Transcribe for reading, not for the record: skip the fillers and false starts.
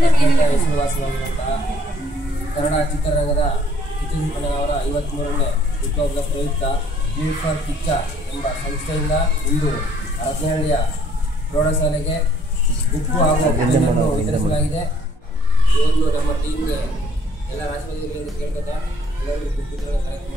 ಹೆಸರುವಾಸಿಯಾಗಿರುವಂತಹ ಕನ್ನಡ ಚಿತ್ರರಂಗದ ಅವರ 53ನೇ ಹುಟ್ಟುಹಬ್ಬದ ಪ್ರಯುಕ್ತ ಗಿವ್ ಫಾರ್ ಪಿಕ್ಚರ್ ಎಂಬ ಸಂಸ್ಥೆಯಿಂದ ಇಂದು ಹರಪನಹಳ್ಳಿಯ ಪ್ರೌಢಶಾಲೆಗೆ ಬುಕ್ಕು ಹಾಗೂ ಪೆನ್ನನ್ನು ವಿತರಿಸಲಾಗಿದೆ. ಈ ಒಂದು ನಮ್ಮ ಟೀಮ್ಗೆ ಎಲ್ಲ ರಾಷ್ಟ್ರಪತಿಗಳಿಂದ ಕೇಳ್ಕೊತಾ ಎಲ್ಲರಿಗೂ ಬುಕ್ ವಿತರಣೆ ಕಾರ್ಯಕ್ರಮ